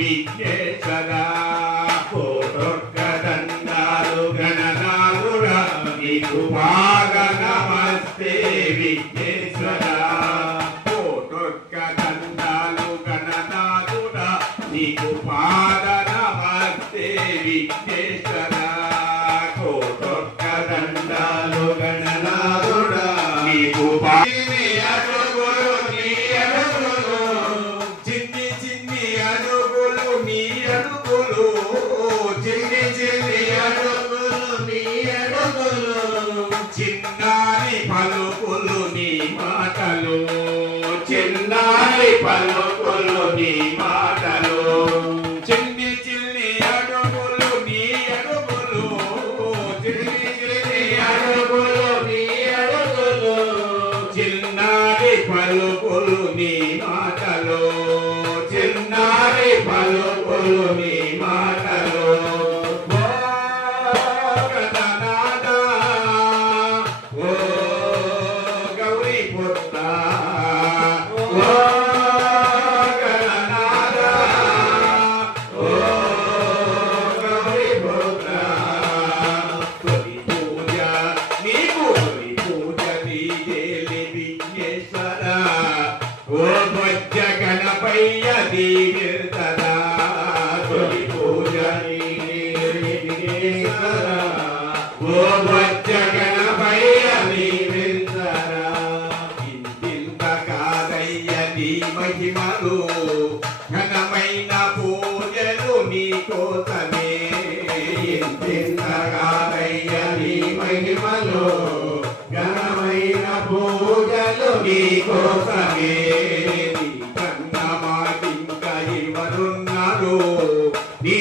విఘ్నేశ్వరా కోటొక్కదండాలు గణనాథుడా నీకు బాగా నమస్తే విఘ్నేశ్వరా కోటొక్కదండాలు గణనాథుడా నీకు పాద నమస్తే విఘ్నేశ్వరా కోటొక్కదండాలు గణనాథుడా నీకు చిన్నారి పలుకులు నీ మాటలు చిన్నారి పలుకులు నీ మాటలు చిన్ని చిన్ని అడుగులు నీ అడుగులు చిన్ని చిన్ని అడుగులు నీ అడుగులు చిన్నారి పలుకులు నీ మాటలు చిన్నారి పలుకులు నీ మాటలు గణపయ్య దీవిర్తదా తొలి పూజ ఓ వజ్ర గణపయ్య దీవిర్తదా ఇంతింత కాదయ్య నీ మహిమలు ఘనమైన పూజలు నీ కోసమే ఇంతింత కాదయ్య నీ మహిమలు ఘనమైన పూజలు నీ కోసమే నీవెవరున్నారు నీ